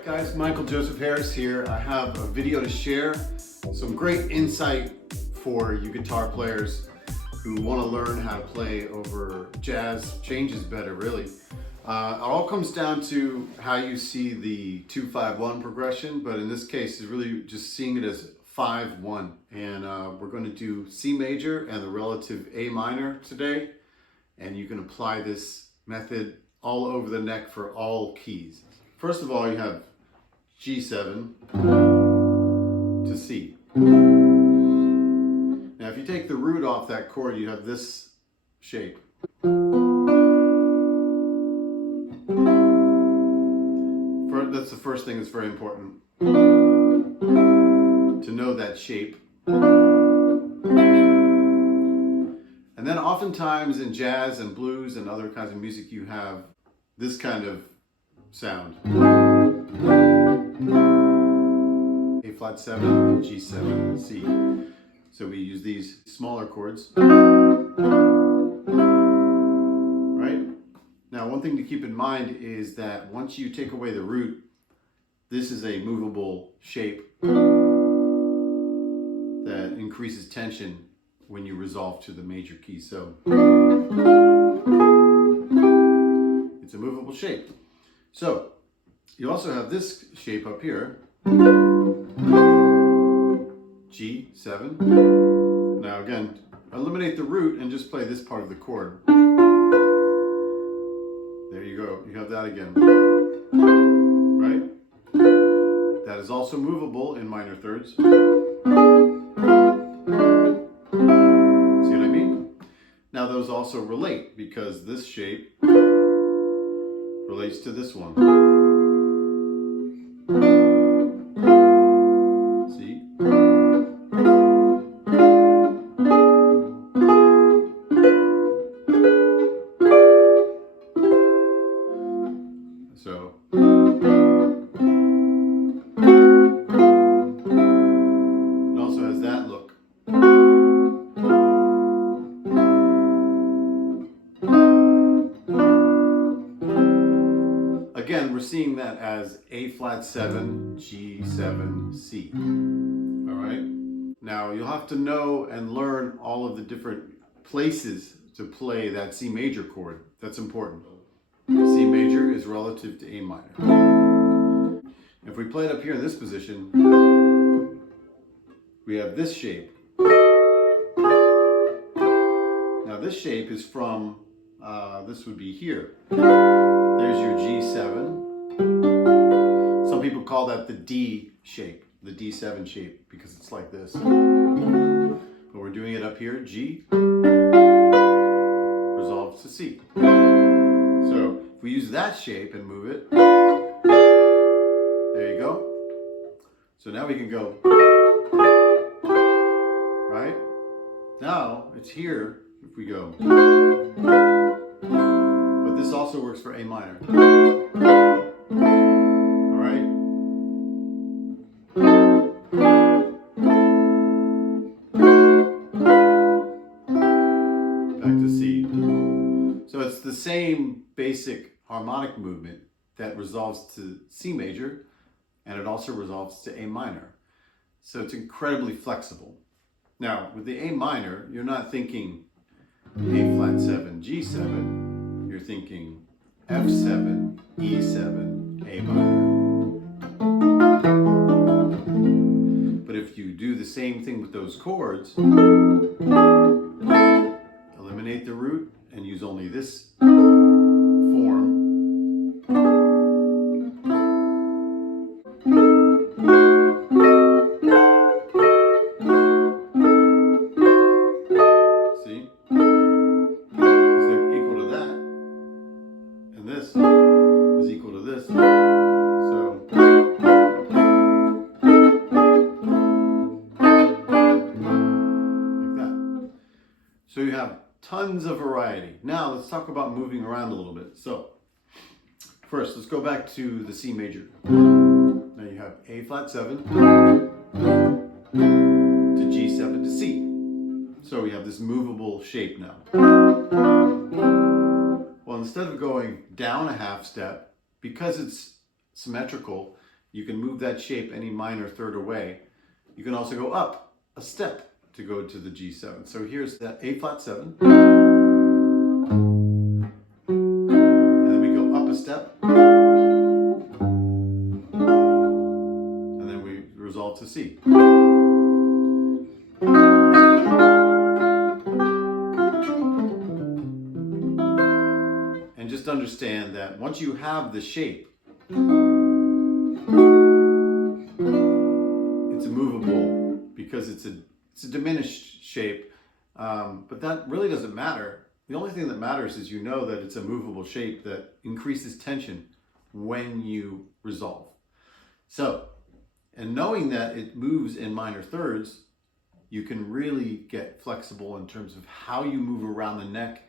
Alright guys, Michael Joseph Harris here. I have a video to share, some great insight for you guitar players who want to learn how to play over jazz changes better, really. It all comes down to how you see the 2-5-1 progression, but in this case, it's really just seeing it as 5-1. And we're going to do C major and the relative A minor today, and you can apply this method all over the neck for all keys. First of all, you have G7 to C. Now, if you take the root off that chord, you have this shape. That's the first thing that's very important, to know that shape. And then oftentimes in jazz and blues and other kinds of music, you have this kind of sound. A flat 7, G7, C. So we use these smaller chords. Right? Now, one thing to keep in mind is that once you take away the root, this is a movable shape that increases tension when you resolve to the major key. So it's a movable shape. So you also have this shape up here, G7. Now again, eliminate the root and just play this part of the chord. There you go, you have that again, right? That is also movable in minor thirds. See what I mean? Now those also relate because this shape relates to this one. See? So it also has that look. Again, we're seeing that as A flat 7, G7, C. All right? Now, you'll have to know and learn all of the different places to play that C major chord. That's important. C major is relative to A minor. If we play it up here in this position, we have this shape. Now, this shape is from, this would be here. There's your G7. Some people call that the D shape, the D7 shape, because it's like this. But we're doing it up here, G, resolves to C. So if we use that shape and move it, there you go. So now we can go, right? Now it's here if we go. This also works for A minor. All right? Back to C. So it's the same basic harmonic movement that resolves to C major, and it also resolves to A minor. So it's incredibly flexible. Now, with the A minor, you're not thinking A flat 7, G7. You're thinking F7, E7, A minor. But if you do the same thing with those chords, eliminate the root and use only this form, see? This is equal to this. So like that. So you have tons of variety. Now let's talk about moving around a little bit. So first, let's go back to the C major. Now you have A flat 7 to G7 to C. So we have this movable shape now. Well, instead of going down a half step, because it's symmetrical, you can move that shape any minor third away. You can also go up a step to go to the G7. So here's that A flat 7. And then we go up a step. And then we resolve to C. And just understand that once you have the shape, it's movable because it's a diminished shape, but that really doesn't matter. The only thing that matters is you know that it's a movable shape that increases tension when you resolve. So, and knowing that it moves in minor thirds, you can really get flexible in terms of how you move around the neck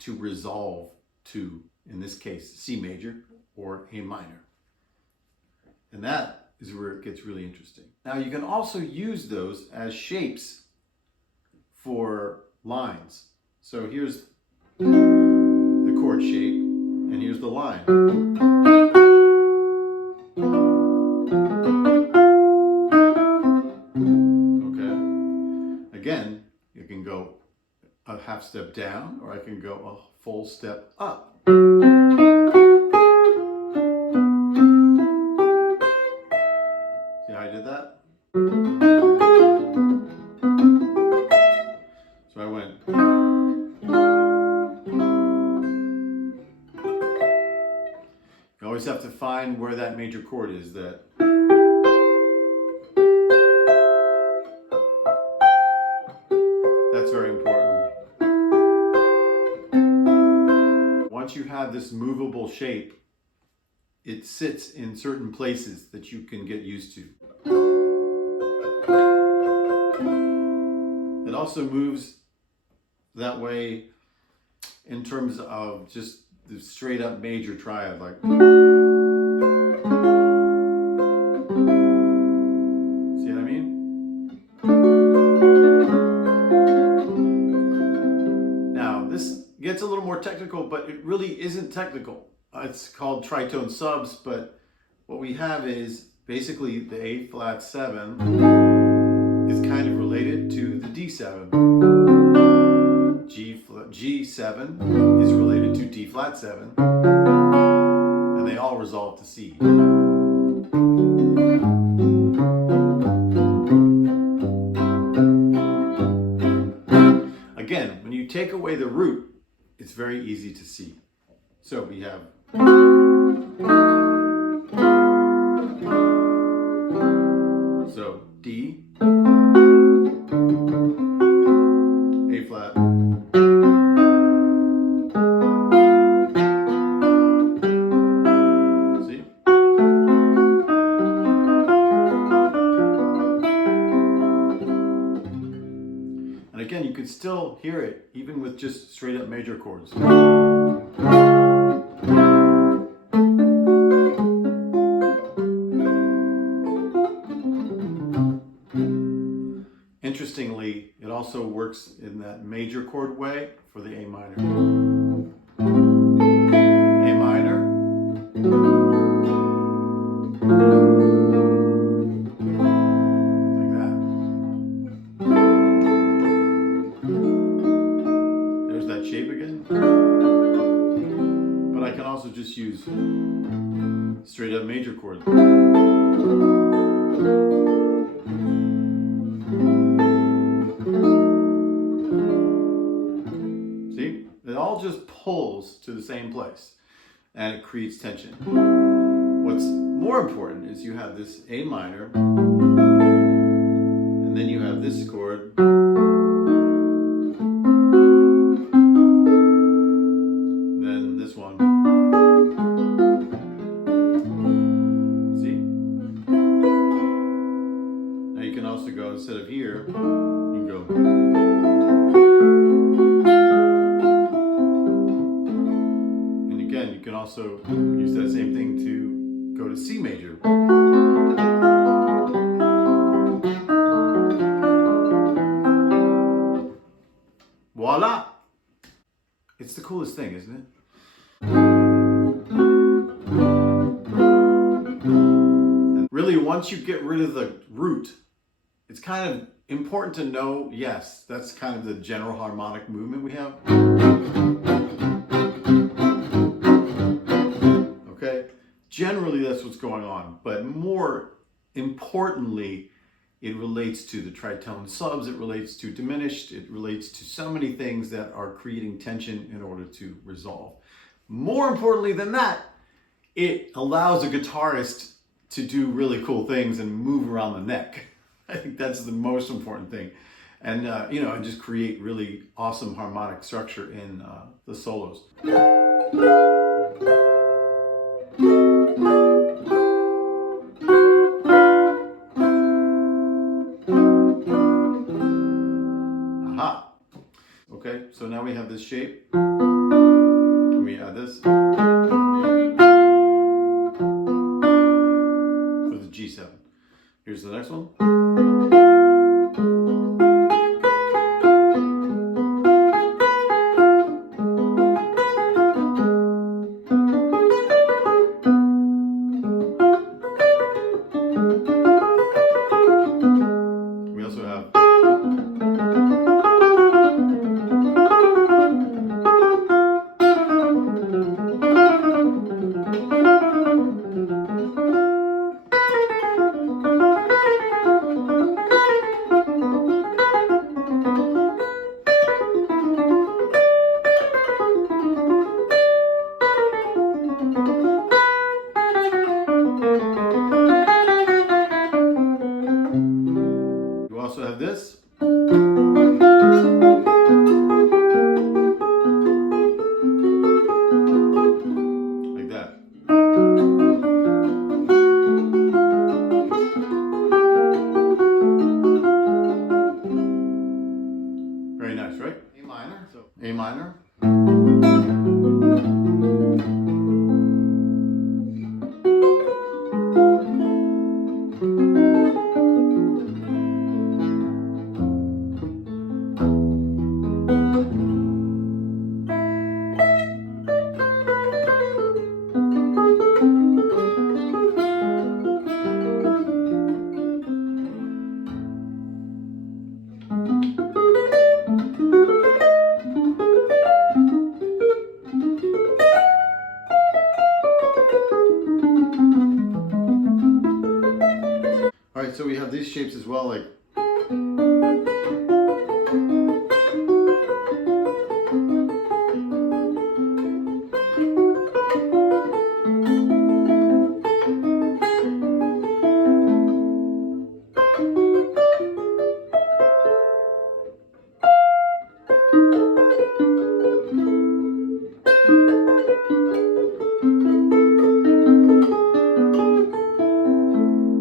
to resolve to, in this case, C major or A minor. And that is where it gets really interesting. Now you can also use those as shapes for lines. So here's the chord shape, and here's the line. Okay. Again, you can go a half step down, or I can go a full step up. See how I did that? So I went. You always have to find where that major chord is. That's very important. Once you have this movable shape, it sits in certain places that you can get used to. It also moves that way in terms of just the straight up major triad, like. See what I mean? Now, this gets a little more technical, but it really isn't technical. It's called tritone subs, but what we have is basically the A flat 7 is kind of related to the D7. G7 is related to D flat 7, and they all resolve to C. Again, when you take away the root, it's very easy to see. So we have D, A flat, see? And again, you can still hear it even with just straight up major chords. Interestingly, it also works in that major chord way for the A minor. A minor. Like that. There's that shape again. But I can also just use straight up major chords. It all just pulls to the same place and it creates tension. What's more important is you have this A minor, and then you have this chord, then this one. See? Now you can also go, instead of here, you can go. You can also use that same thing to go to C major. Voila! It's the coolest thing, isn't it? Really, once you get rid of the root, it's kind of important to know, yes, that's kind of the general harmonic movement we have. Okay? Generally, that's what's going on. But more importantly, it relates to the tritone subs, it relates to diminished, it relates to so many things that are creating tension in order to resolve. More importantly than that, it allows a guitarist to do really cool things and move around the neck. I think that's the most important thing. And, and just create really awesome harmonic structure in the solos. Aha. Okay, so now we have this shape. And we add this. For the G7. Here's the next one. We also have this. Like that. Very nice, right? A minor. So A minor. All right, so we have these shapes as well, like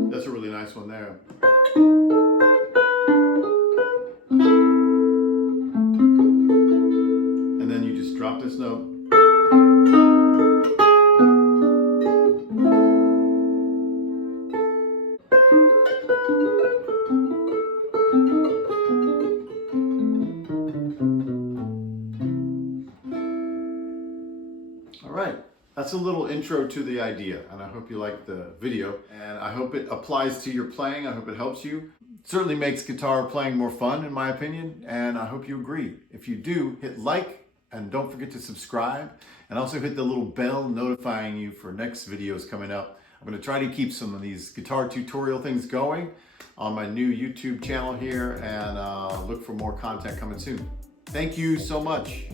that's a really nice one there. And then you just drop this note. All right, that's a little intro to the idea, and I hope you liked the video, and I hope it applies to your playing. I hope it helps you. It certainly makes guitar playing more fun, in my opinion, and I hope you agree. If you do, hit like, and don't forget to subscribe, and also hit the little bell notifying you for next videos coming up. I'm going to try to keep some of these guitar tutorial things going on my new YouTube channel here, and look for more content coming soon. Thank you so much.